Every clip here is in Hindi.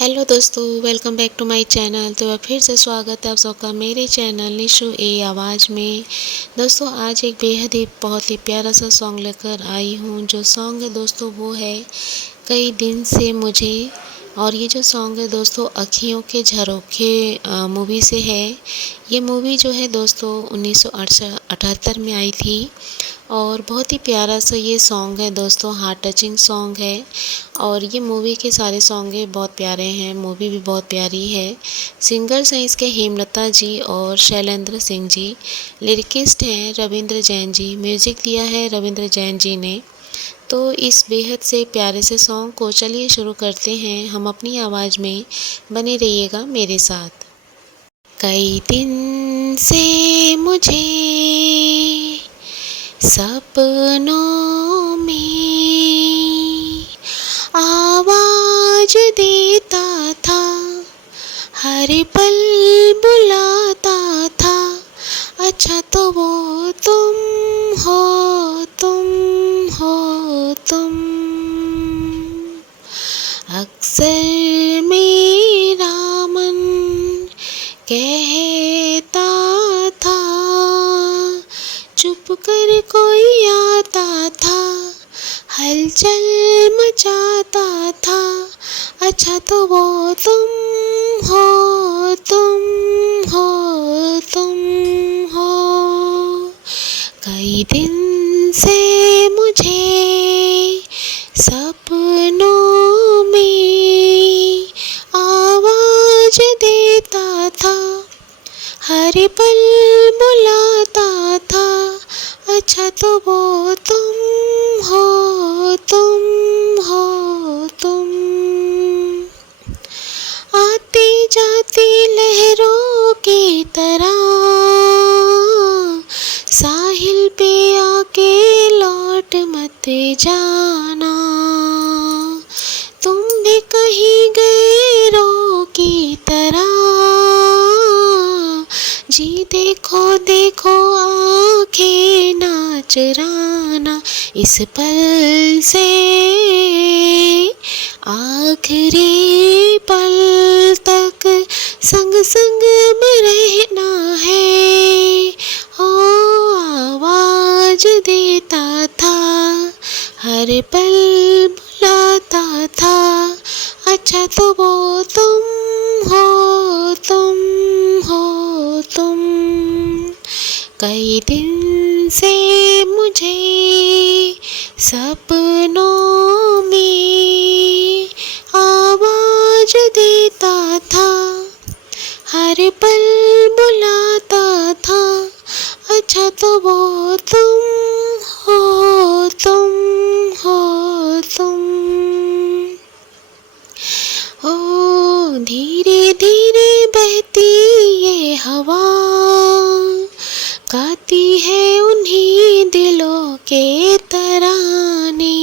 हेलो दोस्तों, welcome back to my channel. तो फिर से स्वागत है आप सबका मेरे चैनल निशु ए आवाज़ में। दोस्तों आज एक बेहद ही बहुत ही प्यारा सा सॉन्ग लेकर आई हूँ। जो सॉन्ग है दोस्तों वो है कई दिन से मुझे। और ये जो सॉन्ग है दोस्तों अँखियों के झरोखे मूवी से है। ये मूवी जो है दोस्तों 1978 में आई थी। और बहुत ही प्यारा सा ये सॉन्ग है दोस्तों, हार्ट टचिंग सॉन्ग है। और ये मूवी के सारे सॉन्ग बहुत प्यारे हैं, मूवी भी बहुत प्यारी है। सिंगर्स हैं इसके हेमलता जी और शैलेंद्र सिंह जी। लिरिकिस्ट हैं रविंद्र जैन जी। म्यूज़िक दिया है रविंद्र जैन जी ने। तो इस बेहद से प्यारे से सॉन्ग को चलिए शुरू करते हैं हम अपनी आवाज़ में। बने रहिएगा मेरे साथ। कई दिन से मुझे सपनों में आवाज देता था, हर पल बुलाता था। अच्छा तो वो तुम हो, तुम हो तुम। अक्सर मेरा मन कहता था, चुप कर कोई आता था, हलचल मचाता था। अच्छा तो वो तुम हो, तुम हो, तुम हो। कई दिन से मुझे सपनों में आवाज देता था, हर पल बुलाता था। अच्छा तो वो तुम हो, तुम हो तुम। आती जाती लहरों की तरह साहिल पे आके लौट मत जाना। तुम भी कहीं गैरों की तरह जी देखो देखो आंखें ना चुराना। इस पल से आखिरी पल तक संग संग में रहना है। ओ आवाज देता था, हर पल बुलाता था। अच्छा तो वो तुम हो, तुम हो तुम। कई दिन से मुझे सपनों में आवाज देता था, हर पल बुलाता था। अच्छा तो वो तुम हो, तुम हो तुम। ओ धीरे धीरे बहती ये हवा गाती है उन्हीं दिलों के तराने।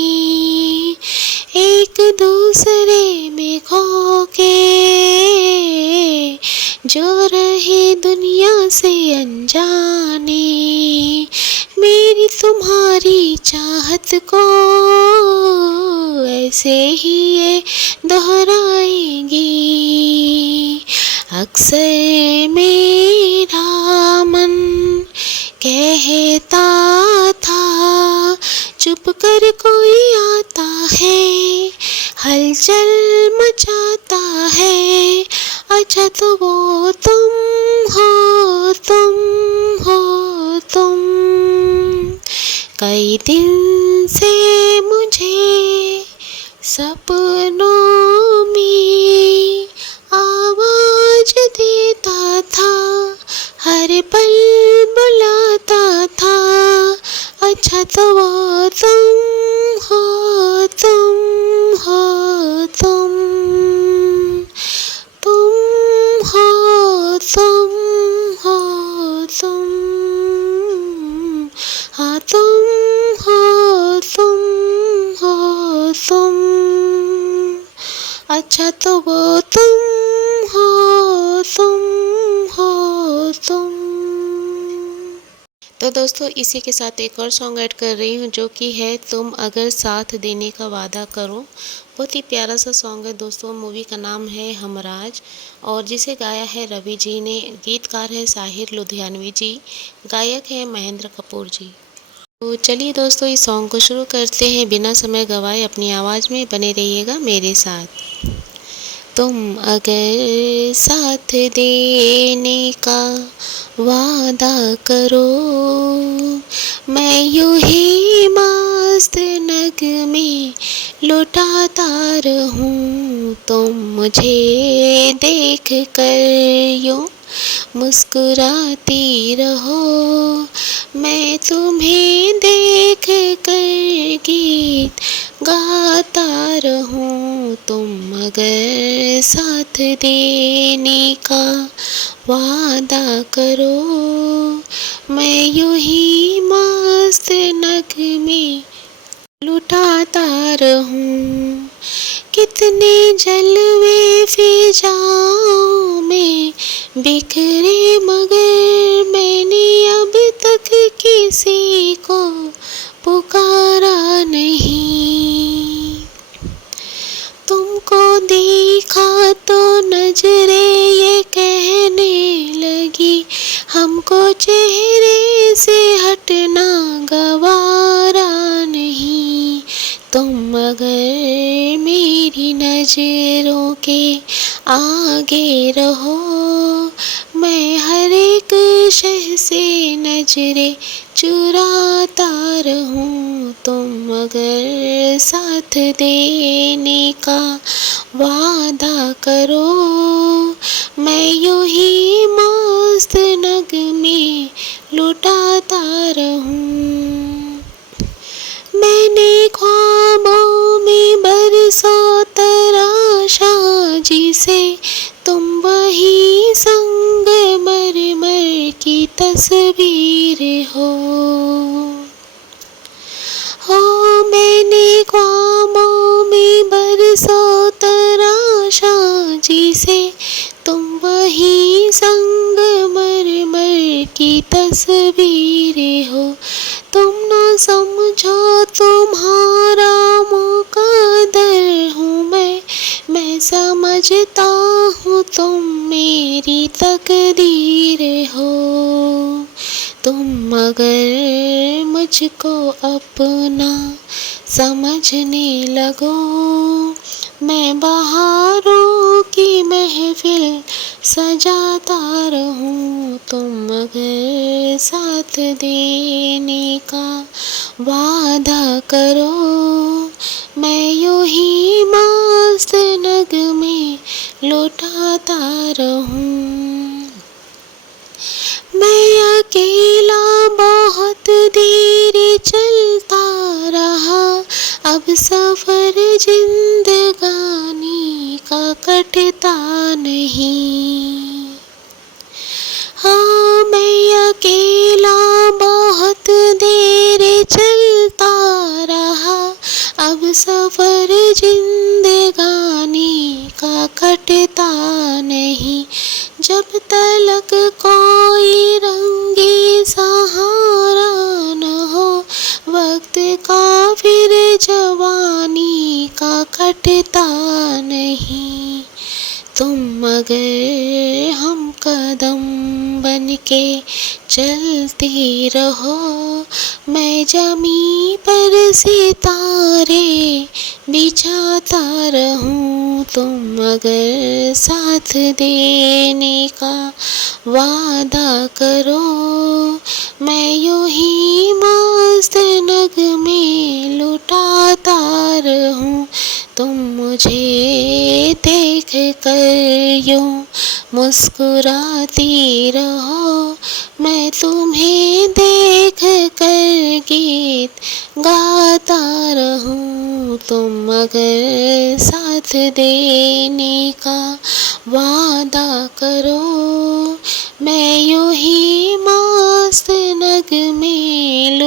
एक दूसरे में खो के जो रहे दुनिया से अनजाने। मेरी तुम्हारी चाहत को ऐसे ही ये दोहराएंगी। अक्सर मेरा मन कहता था, चुप कर कोई आता है, हलचल मचाता है। अच्छा तो वो तुम हो, तुम हो तुम। कई दिन से मुझे सपनों में आवाज देता था, हर पल बुलाता था। अच्छा तो वो तुम हो, तुम हो तुम। तुम हो, तुम हो तुम। हाँ तुम हो, तुम हो तुम। अच्छा तो वो तुम हो, तुम हो तुम। तो दोस्तों इसी के साथ एक और सॉन्ग ऐड कर रही हूँ जो कि है तुम अगर साथ देने का वादा करो। बहुत ही प्यारा सा सॉन्ग है दोस्तों। मूवी का नाम है हमराज और जिसे गाया है रवि जी ने। गीतकार है साहिर लुधियानवी जी, गायक है महेंद्र कपूर जी। तो चलिए दोस्तों इस सॉन्ग को शुरू करते हैं बिना समय गवाए। अपनी आवाज़ में बने रहिएगा मेरे साथ। तुम अगर साथ देने का वादा करो, मैं यूं ही मस्त नगमे लुटाता रहूं। तुम मुझे देख कर यूं मुस्कुराती रहो, मैं तुम्हें देख कर गीत गाता रहूं। तुम अगर साथ देने का वादा करो, मैं यूं ही मस्त नगमे लुटाता रहूं। कितने जलवे फिजाओं में बिखरे मगर मैंने अब तक किसी को पुकारा नहीं। तुमको देखा तो नजरें ये कहने लगी, हमको चेहरे से हटना गवारा नहीं। तुम अगर मेरी नजरों के आगे रहो, मैं हर एक शह से नजरें चुराता रहूं। तुम अगर साथ देने का वादा करो, मैं यूं ही मस्त नगमे लुटाता रहूं। मैंने ख्वाबों में बरसों तराशा जिसे, तुम वही संग मर मर की तस्वीर हो। मैंने ख्वाबों में बरसों तराशा जिसे, तुम वही संग मर मर की तस्वीर हो। तुम ना समझो तुम्हारा मुकद्दर हूँ मैं समझता हूँ तुम मेरी तकदीर हो। तुम अगर मुझको अपना समझने लगो, मैं बहारों की महफिल सजाता रहूं। तुम अगर साथ देने का वादा करो, मैं यूं ही मस्त नगमे लुटाता रहूं। मैं अकेला बहुत देर चलता रहा, अब सफर जिंदगानी का कटता नहीं। मैं अकेला बहुत देर चलता रहा, अब सफर जिंदगानी का कटता नहीं। जब तलक कोई रंगी सहारा न हो, वक्त का फिर जवानी का कटता नहीं। तुम अगर हम कदम बन के चलती रहो, मैं जमी पर सितारे बिछाता रहूं। तुम अगर साथ देने का वादा करो, मैं यूं ही मस्त नगमे लुटाता रहूं। तुम मुझे देख कर यूं मुस्कुराती रहो, मैं तुम्हें देख कर गीत गाता रहूं। तुम अगर साथ देने का वादा करो, मैं यूं ही मस्त नगमे